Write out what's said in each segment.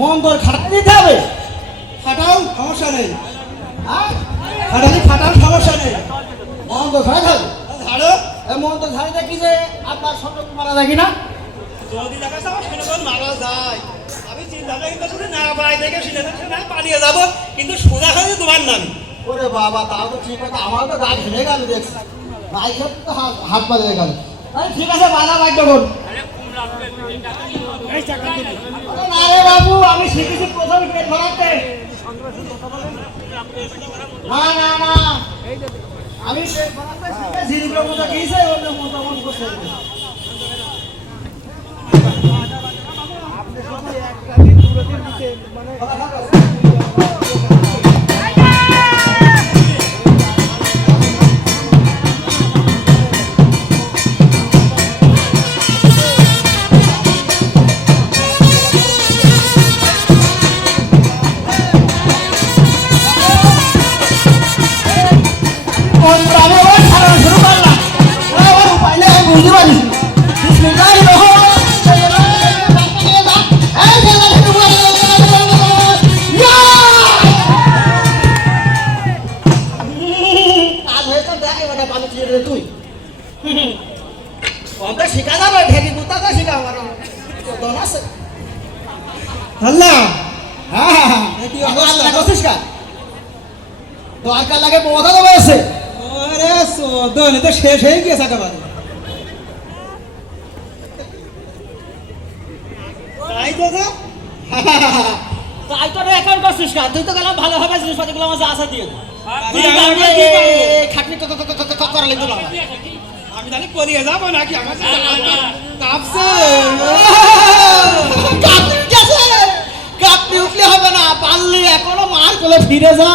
মন্তর খাটাই দিতে হবে। খাটাও সমস্যা নেই, হ্যাঁ খাটাও সমস্যা নেই। মন্তর খাটাই খাবে। ঝাড়ো এই মন্তর ঝাড়িটা কি যে আপনার সঙ্গে মারা যায় কিনা? যদি দেখা যাবে সেরকম মারা যায়, আমি চিন্তা করি শুধু না পাই দেখে সিনেমা পালিয়ে যাবো, কিন্তু সোজা হয়ে তোমার নাম। ওরে বাবা, তাও তো ঠিক আছে, আমার তো গাছ ভেঙে গেল দেখছি, বাইক তো হাত পা লেগে গেল। ঠিক আছে, বাধা বাইক করুন। না রে বাবু, আমি শিখেছি প্রথম পেট ভরাতে। না না না, আমি পেট ভরাতে শিখেছি, জিনিসগুলো মতো গিয়েছে, অন্য মতো মন করছে। দরকার লাগে পৌঁছা দেবো এসে। শেষ হয়ে গিয়েছে একেবারে। তাই তো তাই তো এখন করছিস কাজ, তুই তো গেলাম ভালো হবে জিনিসপত্রগুলো আমার আশা দিয়ে খাটনি করালে দিল। আমি তাহলে পলিয়ে যাবো নাকি? আমার কাঁপছে, কাঁপনি উঠলে হবে না, পারলি এখনো মার কোলে ফিরে যা।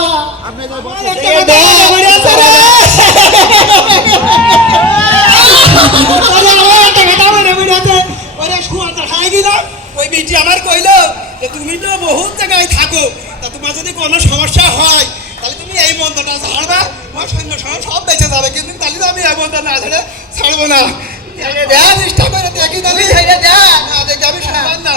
ওই বিটি আমার কইলো যে তুমি তো বহুত জায়গায় থাকো, তা তোমার যদি কোনো সমস্যা হয় তাহলে তুমি এই মন্ত্রটা ছাড়বা, আমার সৈন্য সব বেঁচে যাবে, কিন্তু তাহলে তো আমি এই মন্ত্র না ছেড়ে ছাড়বো না। চেষ্টা করে দেখি, আমি শুনলাম না।